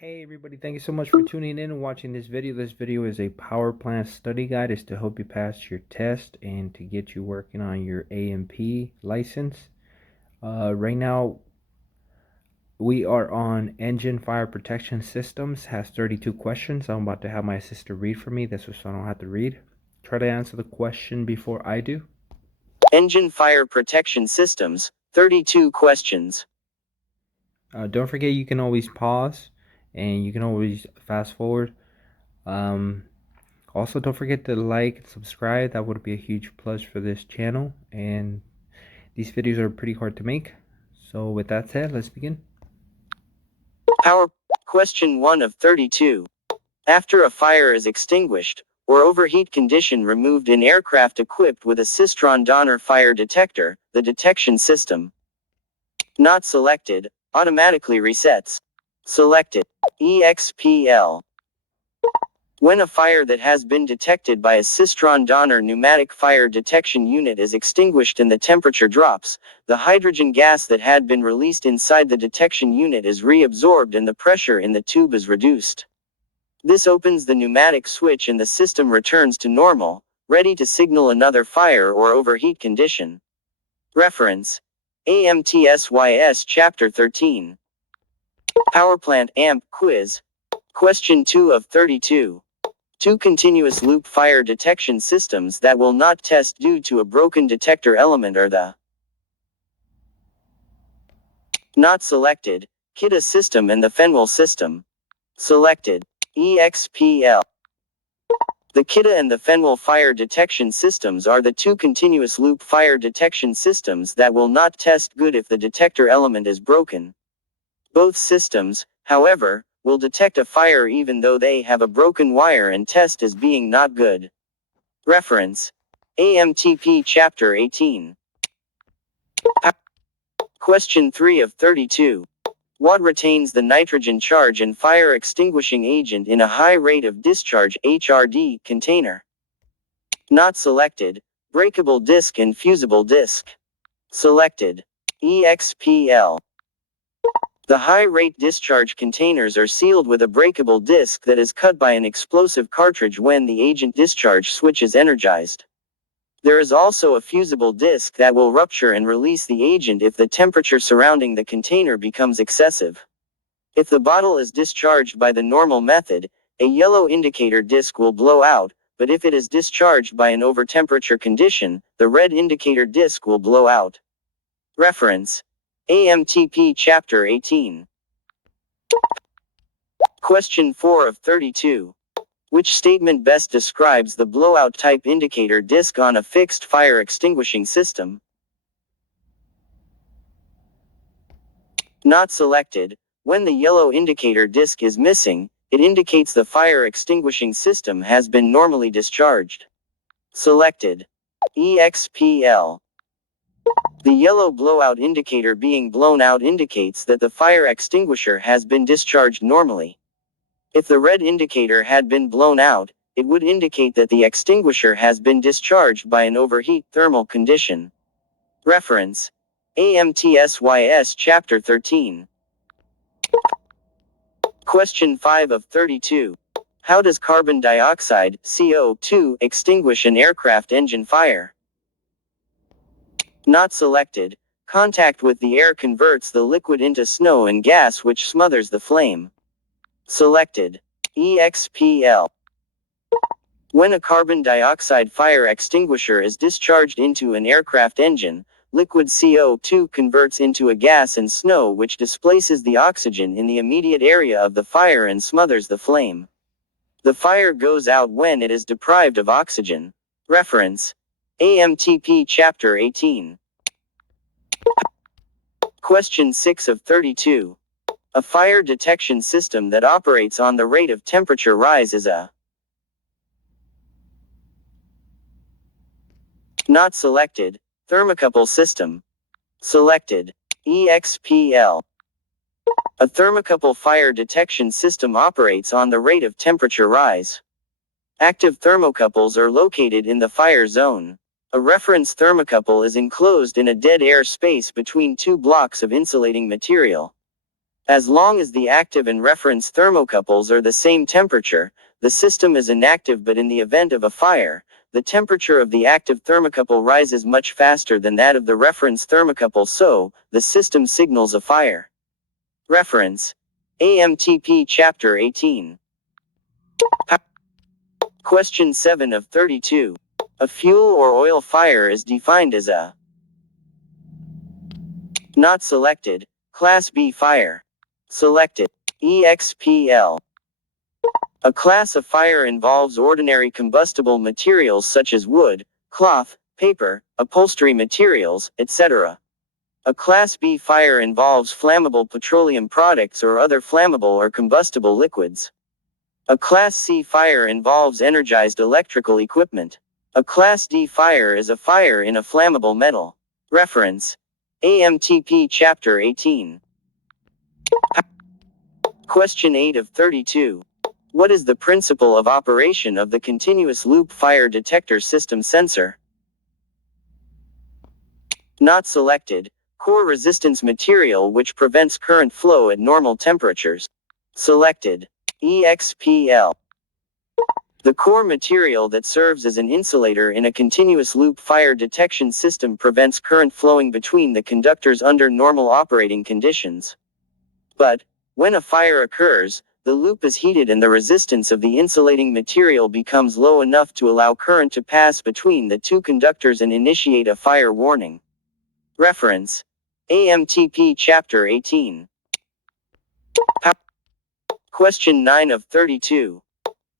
Hey everybody, thank you so much for tuning in and watching this video. This video is a power plant study guide. It's to help you pass your test and to get you working on your A&P license. Right now we are on engine fire protection systems, has 32 questions. I'm about to have my assistant read for me. This is so I don't have to read. Try to answer the question before I do. Engine fire protection systems, 32 questions. Don't forget you can always pause and you can always fast forward. Also, don't forget to like and subscribe. That would be a huge plus for this channel. And these videos are pretty hard to make. So with that said, let's begin. Question 1 of 32. After a fire is extinguished, or overheat condition removed in aircraft equipped with a Cistron-Donner fire detector, the detection system. Not selected, automatically resets. Selected. EXPL. When a fire that has been detected by a Cistron-Donner pneumatic fire detection unit is extinguished and the temperature drops, the hydrogen gas that had been released inside the detection unit is reabsorbed and the pressure in the tube is reduced. This opens the pneumatic switch and the system returns to normal, ready to signal another fire or overheat condition. Reference: AMTSYS Chapter 13. Powerplant AMP Quiz. Question 2 of 32. Two continuous loop fire detection systems that will not test due to a broken detector element are the not selected, KITA system and the Fenwell system. Selected. EXPL. The KITA and the Fenwell fire detection systems are the two continuous loop fire detection systems that will not test good if the detector element is broken. Both systems, however, will detect a fire even though they have a broken wire and test as being not good. Reference: AMTP Chapter 18. Question 3 of 32. What retains the nitrogen charge and fire extinguishing agent in a high rate of discharge HRD container? Not selected, breakable disc and fusible disc. Selected. EXPL. The high-rate discharge containers are sealed with a breakable disc that is cut by an explosive cartridge when the agent discharge switch is energized. There is also a fusible disc that will rupture and release the agent if the temperature surrounding the container becomes excessive. If the bottle is discharged by the normal method, a yellow indicator disc will blow out, but if it is discharged by an overtemperature condition, the red indicator disc will blow out. Reference: AMTP Chapter 18. Question 4 of 32. Which statement best describes the blowout type indicator disc on a fixed fire extinguishing system? Not selected. When the yellow indicator disc is missing, it indicates the fire extinguishing system has been normally discharged. Selected. EXPL. The yellow blowout indicator being blown out indicates that the fire extinguisher has been discharged normally. If the red indicator had been blown out, it would indicate that the extinguisher has been discharged by an overheat thermal condition. Reference: AMTSYS Chapter 13. Question 5 of 32. How does carbon dioxide, CO2, extinguish an aircraft engine fire? Not selected. Contact with the air converts the liquid into snow and gas which smothers the flame. Selected. EXPL. When a carbon dioxide fire extinguisher is discharged into an aircraft engine, liquid CO2 converts into a gas and snow which displaces the oxygen in the immediate area of the fire and smothers the flame. The fire goes out when it is deprived of oxygen. Reference: AMTP Chapter 18. Question 6 of 32. A fire detection system that operates on the rate of temperature rise is a not selected, thermocouple system. Selected. EXPL. A thermocouple fire detection system operates on the rate of temperature rise. Active thermocouples are located in the fire zone. A reference thermocouple is enclosed in a dead air space between two blocks of insulating material. As long as the active and reference thermocouples are the same temperature, the system is inactive, but in the event of a fire, the temperature of the active thermocouple rises much faster than that of the reference thermocouple, so the system signals a fire. Reference: AMTP Chapter 18. Question 7 of 32. A fuel or oil fire is defined as a not selected, Class B fire. Selected, EXPL. A class of fire involves ordinary combustible materials such as wood, cloth, paper, upholstery materials, etc. A Class B fire involves flammable petroleum products or other flammable or combustible liquids. A Class C fire involves energized electrical equipment. A Class D fire is a fire in a flammable metal. Reference: AMTP Chapter 18. Question 8 of 32. What is the principle of operation of the continuous loop fire detector system sensor? Not selected. Core resistance material which prevents current flow at normal temperatures. Selected, EXPL. The core material that serves as an insulator in a continuous loop fire detection system prevents current flowing between the conductors under normal operating conditions. But, when a fire occurs, the loop is heated and the resistance of the insulating material becomes low enough to allow current to pass between the two conductors and initiate a fire warning. Reference: AMTP Chapter 18. Question 9 of 32.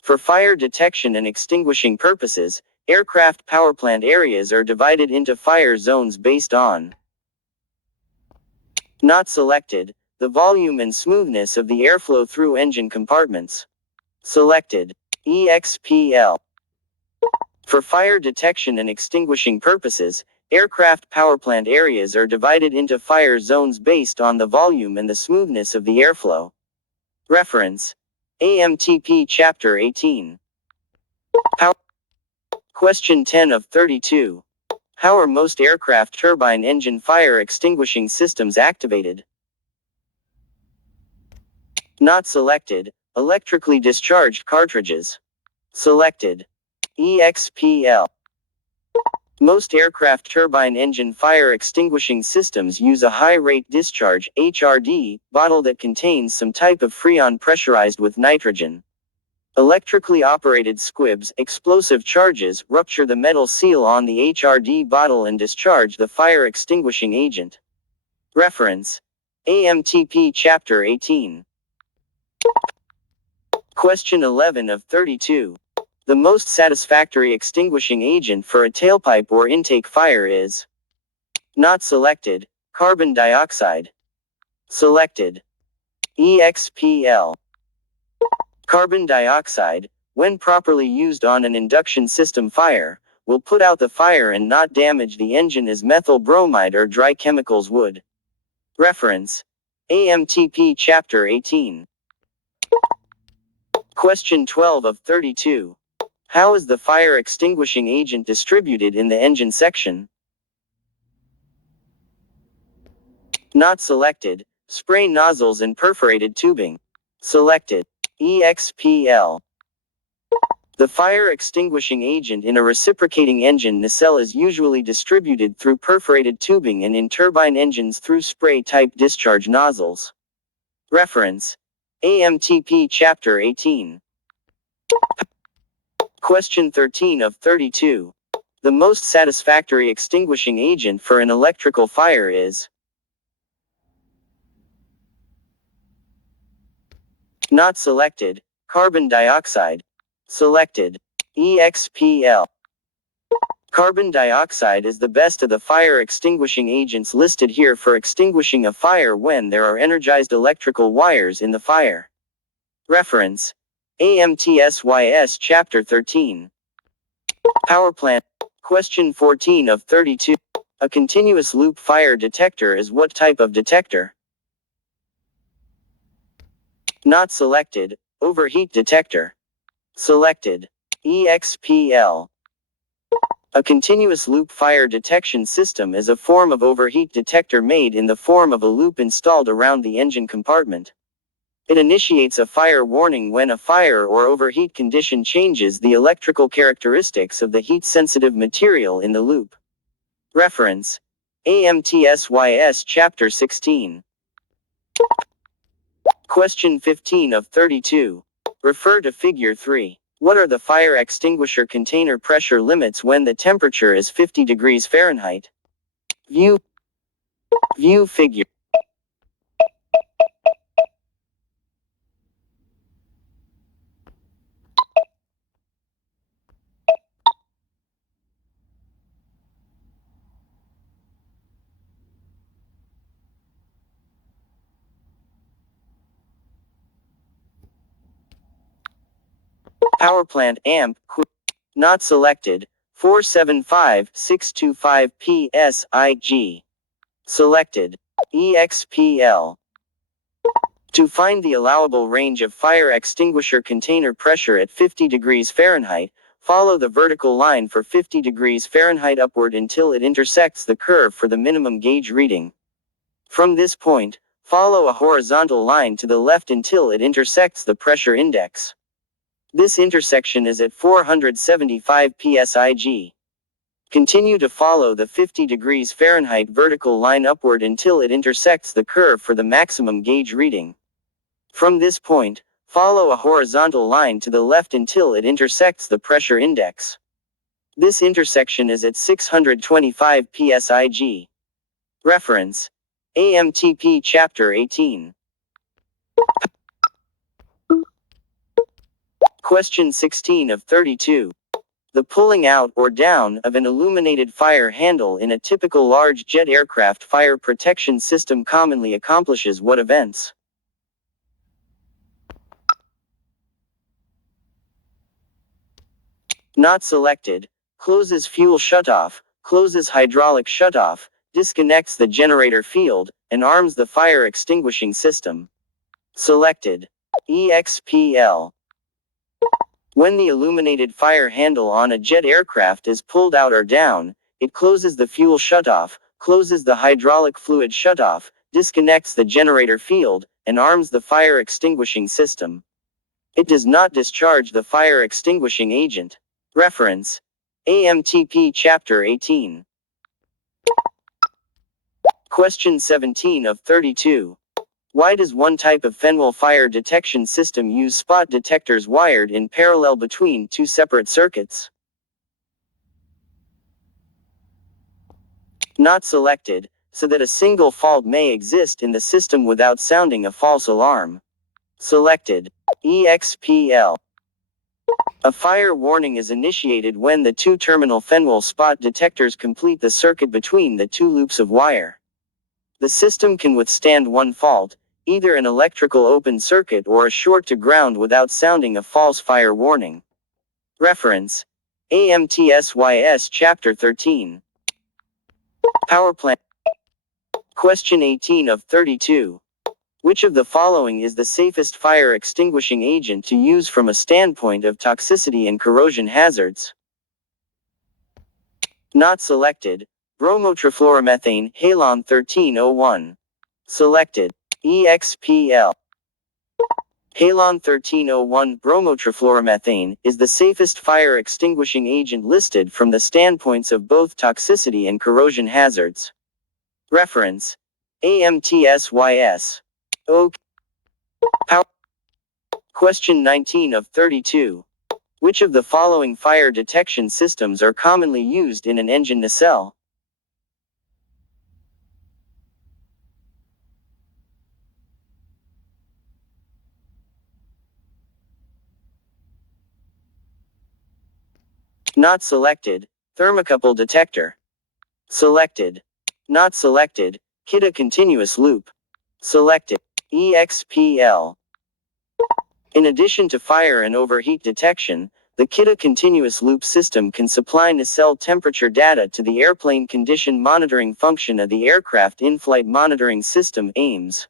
For fire detection and extinguishing purposes, aircraft powerplant areas are divided into fire zones based on not selected, the volume and smoothness of the airflow through engine compartments. Selected, EXPL. For fire detection and extinguishing purposes, aircraft powerplant areas are divided into fire zones based on the volume and the smoothness of the airflow. Reference: AMTP Chapter 18. Question 10 of 32. How are most aircraft turbine engine fire extinguishing systems activated? Not selected, electrically discharged cartridges. Selected, EXPL. Most aircraft turbine engine fire extinguishing systems use a high-rate discharge (HRD) bottle that contains some type of freon pressurized with nitrogen. Electrically operated squibs, explosive charges, rupture the metal seal on the HRD bottle and discharge the fire extinguishing agent. Reference: AMTP Chapter 18. Question 11 of 32. The most satisfactory extinguishing agent for a tailpipe or intake fire is not selected, carbon dioxide. Selected, EXPL. Carbon dioxide, when properly used on an induction system fire, will put out the fire and not damage the engine as methyl bromide or dry chemicals would. Reference: AMTP Chapter 18. Question 12 of 32. How is the fire extinguishing agent distributed in the engine section? Not selected, spray nozzles and perforated tubing. Selected, EXPL. The fire extinguishing agent in a reciprocating engine nacelle is usually distributed through perforated tubing and in turbine engines through spray-type discharge nozzles. Reference: AMTP Chapter 18. Question 13 of 32. The most satisfactory extinguishing agent for an electrical fire is not selected, carbon dioxide. Selected, EXPL. Carbon dioxide is the best of the fire extinguishing agents listed here for extinguishing a fire when there are energized electrical wires in the fire. Reference: AMTSYS Chapter 13. Powerplant. Question 14 of 32. A continuous loop fire detector is what type of detector? Not selected, overheat detector. Selected, EXPL. A continuous loop fire detection system is a form of overheat detector made in the form of a loop installed around the engine compartment. It initiates a fire warning when a fire or overheat condition changes the electrical characteristics of the heat-sensitive material in the loop. Reference: AMTSYS Chapter 16. Question 15 of 32. Refer to Figure 3. What are the fire extinguisher container pressure limits when the temperature is 50 degrees Fahrenheit? View figure. Powerplant amp. Not selected. 475625 PSIG. Selected. EXPL. To find the allowable range of fire extinguisher container pressure at 50 degrees Fahrenheit, follow the vertical line for 50 degrees Fahrenheit upward until it intersects the curve for the minimum gauge reading. From this point, follow a horizontal line to the left until it intersects the pressure index. This intersection is at 475 psig. Continue to follow the 50 degrees Fahrenheit vertical line upward until it intersects the curve for the maximum gauge reading. From this point, follow a horizontal line to the left until it intersects the pressure index. This intersection is at 625 psig. Reference: AMTP Chapter 18. Question 16 of 32. The pulling out or down of an illuminated fire handle in a typical large jet aircraft fire protection system commonly accomplishes what events? Not selected. Closes fuel shutoff, closes hydraulic shutoff, disconnects the generator field, and arms the fire extinguishing system. Selected. EXPL. When the illuminated fire handle on a jet aircraft is pulled out or down, it closes the fuel shutoff, closes the hydraulic fluid shutoff, disconnects the generator field, and arms the fire extinguishing system. It does not discharge the fire extinguishing agent. Reference: AMTP Chapter 18. Question 17 of 32. Why does one type of Fenwel fire detection system use spot detectors wired in parallel between two separate circuits? Not selected, so that a single fault may exist in the system without sounding a false alarm. Selected. EXPL. A fire warning is initiated when the two terminal Fenwel spot detectors complete the circuit between the two loops of wire. The system can withstand one fault, either an electrical open circuit or a short to ground without sounding a false fire warning. Reference: AMTSYS Chapter 13. Powerplant. Question 18 of 32. Which of the following is the safest fire extinguishing agent to use from a standpoint of toxicity and corrosion hazards? Not selected. Bromotrifluoromethane, halon 1301. Selected. EXPL. Halon 1301 bromotrifluoromethane is the safest fire extinguishing agent listed from the standpoints of both toxicity and corrosion hazards. Reference: AMTSYS. OK. Question 19 of 32. Which of the following fire detection systems are commonly used in an engine nacelle? Not selected. Thermocouple detector. Selected. Not selected. Kidde continuous loop. Selected. EXPL. In addition to fire and overheat detection, the Kidde continuous loop system can supply nacelle temperature data to the airplane condition monitoring function of the aircraft in-flight monitoring system (AIMS).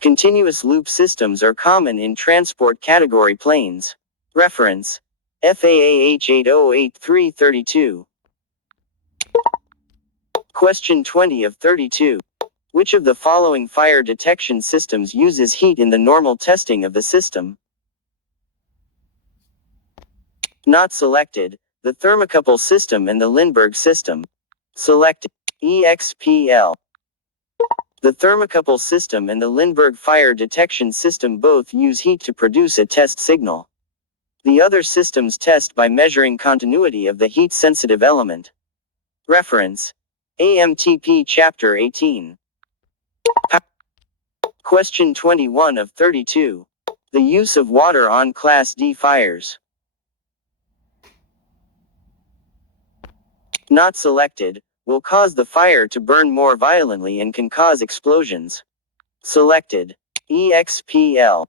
Continuous loop systems are common in transport category planes. Reference: FAA H808332. Question 20 of 32. Which of the following fire detection systems uses heat in the normal testing of the system? Not selected. The thermocouple system and the Lindbergh system. Selected. EXPL. The thermocouple system and the Lindbergh fire detection system both use heat to produce a test signal. The other systems test by measuring continuity of the heat-sensitive element. Reference. AMTP Chapter 18. Question 21 of 32. The use of water on Class D fires. Not selected, will cause the fire to burn more violently and can cause explosions. Selected. EXPL.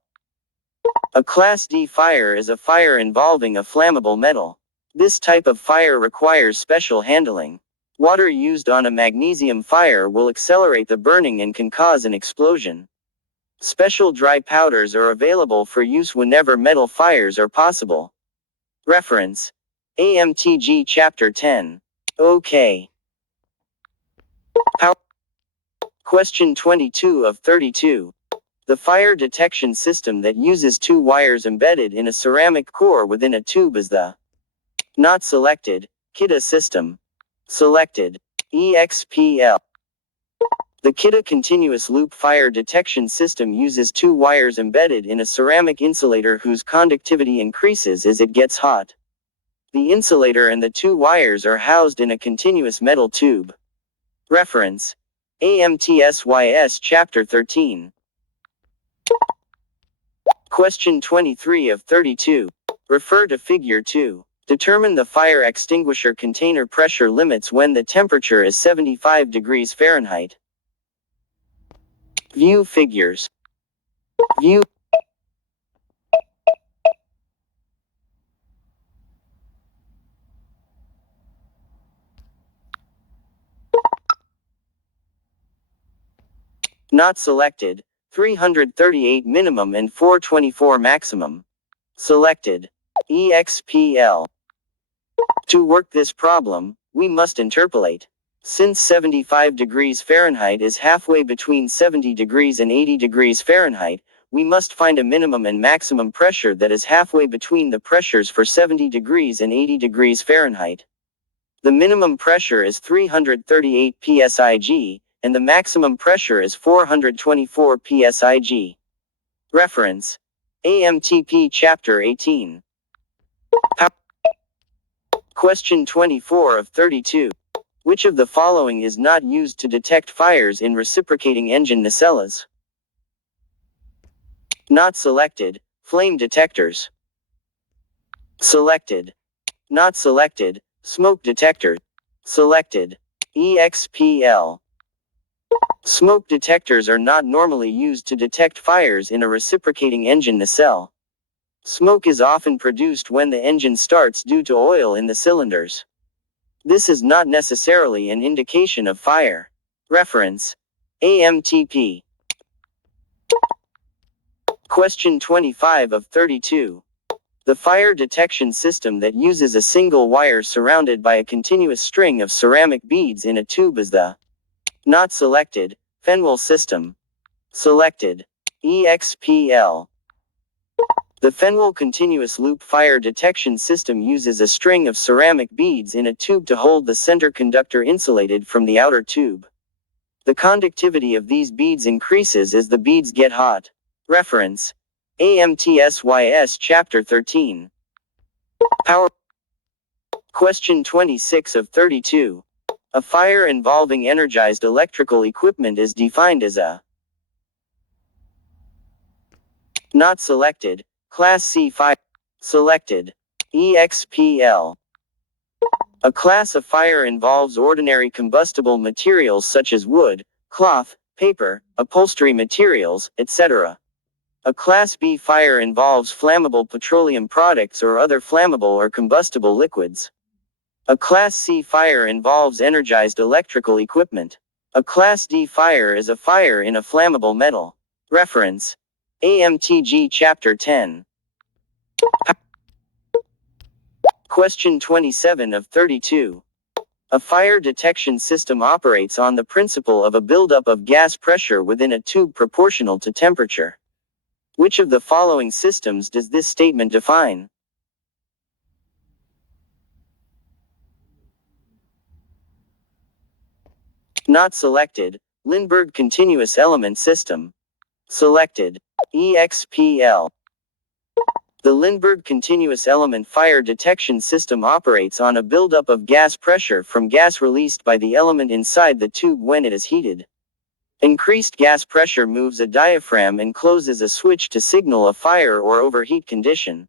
A Class D fire is a fire involving a flammable metal. This type of fire requires special handling. Water used on a magnesium fire will accelerate the burning and can cause an explosion. Special dry powders are available for use whenever metal fires are possible. Reference. AMTG Chapter 10. OK. Question 22 of 32. The fire detection system that uses two wires embedded in a ceramic core within a tube is the not selected, KITA system. Selected. EXPL. The KITA continuous loop fire detection system uses two wires embedded in a ceramic insulator whose conductivity increases as it gets hot. The insulator and the two wires are housed in a continuous metal tube. Reference. AMTSYS Chapter 13. Question 23 of 32. Refer to Figure 2. Determine the fire extinguisher container pressure limits when the temperature is 75 degrees Fahrenheit. View figures. View. Not selected. 338 minimum and 424 maximum. Selected. EXPL. To work this problem, we must interpolate. Since 75 degrees Fahrenheit is halfway between 70 degrees and 80 degrees Fahrenheit, we must find a minimum and maximum pressure that is halfway between the pressures for 70 degrees and 80 degrees Fahrenheit. The minimum pressure is 338 psig, and the maximum pressure is 424 psig. Reference. AMTP Chapter 18. Question 24 of 32. Which of the following is not used to detect fires in reciprocating engine nacelles? Not selected. Flame detectors. Selected. Not selected. Smoke detector. Selected. EXPL. Smoke detectors are not normally used to detect fires in a reciprocating engine nacelle. Smoke is often produced when the engine starts due to oil in the cylinders. This is not necessarily an indication of fire. Reference. AMTP. Question 25 of 32. The fire detection system that uses a single wire surrounded by a continuous string of ceramic beads in a tube is the not selected, Fenwell system. Selected. EXPL. The Fenwell continuous loop fire detection system uses a string of ceramic beads in a tube to hold the center conductor insulated from the outer tube. The conductivity of these beads increases as the beads get hot. Reference. AMTSYS Chapter 13. Power. Question 26 of 32. A fire involving energized electrical equipment is defined as a not selected, Class C fire. Selected. EXPL. A class of fire involves ordinary combustible materials such as wood, cloth, paper, upholstery materials, etc. A Class B fire involves flammable petroleum products or other flammable or combustible liquids. A Class C fire involves energized electrical equipment. A Class D fire is a fire in a flammable metal. Reference. AMTG Chapter 10. Question 27 of 32. A fire detection system operates on the principle of a buildup of gas pressure within a tube proportional to temperature. Which of the following systems does this statement define? Not selected. Lindbergh Continuous Element System. Selected. EXPL. The Lindbergh Continuous Element Fire Detection System operates on a buildup of gas pressure from gas released by the element inside the tube when it is heated. Increased gas pressure moves a diaphragm and closes a switch to signal a fire or overheat condition.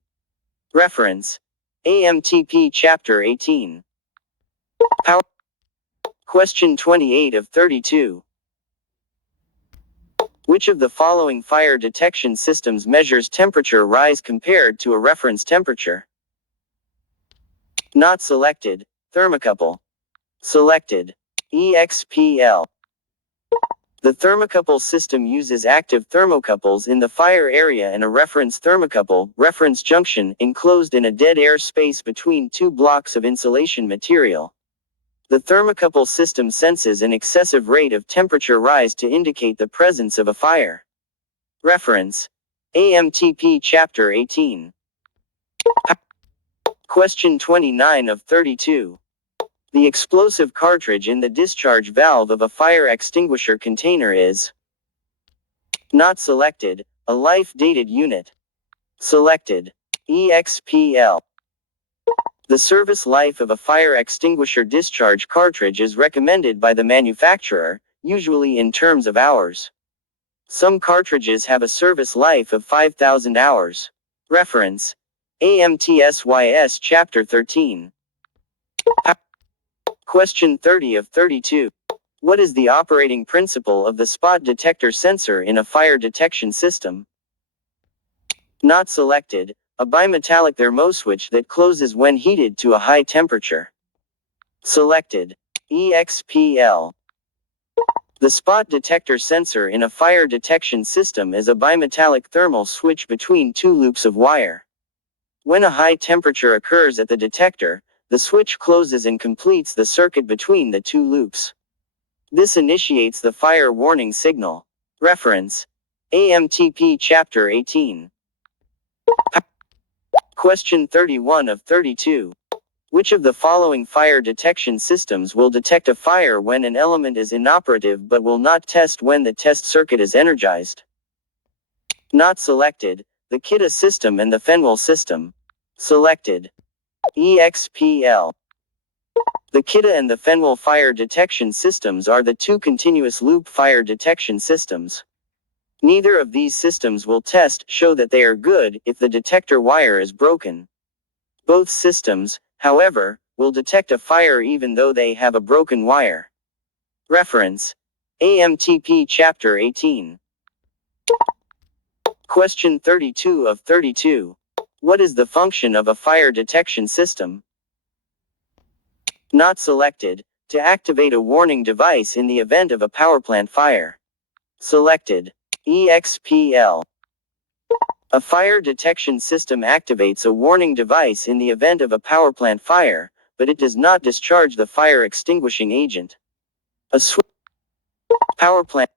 Reference: AMTP Chapter 18. Power. Question 28 of 32. Which of the following fire detection systems measures temperature rise compared to a reference temperature? Not selected. Thermocouple. Selected. EXPL. The thermocouple system uses active thermocouples in the fire area and a reference thermocouple, reference junction, enclosed in a dead air space between two blocks of insulation material. The thermocouple system senses an excessive rate of temperature rise to indicate the presence of a fire. Reference: AMTP Chapter 18. Question 29 of 32. The explosive cartridge in the discharge valve of a fire extinguisher container is not selected. A life-dated unit. Selected. EXPL. The service life of a fire extinguisher discharge cartridge is recommended by the manufacturer, usually in terms of hours. Some cartridges have a service life of 5,000 hours. Reference: AMTSYS Chapter 13. Question 30 of 32. What is the operating principle of the spot detector sensor in a fire detection system? Not selected. A bimetallic thermoswitch that closes when heated to a high temperature. Selected. EXPL. The spot detector sensor in a fire detection system is a bimetallic thermal switch between two loops of wire. When a high temperature occurs at the detector, the switch closes and completes the circuit between the two loops. This initiates the fire warning signal. Reference: AMTP Chapter 18. Question 31 of 32. Which of the following fire detection systems will detect a fire when an element is inoperative but will not test when the test circuit is energized? Not selected. The Kidde system and the Fenwell system. Selected. EXPL. The Kidde and the Fenwell fire detection systems are the two continuous loop fire detection systems. Neither of these systems will show that they are good if the detector wire is broken. Both systems, however, will detect a fire even though they have a broken wire. Reference: AMTP Chapter 18. Question 32 of 32. What is the function of a fire detection system? Not selected. To activate a warning device in the event of a powerplant fire. Selected. EXPL. A fire detection system activates a warning device in the event of a powerplant fire, but it does not discharge the fire extinguishing agent. A powerplant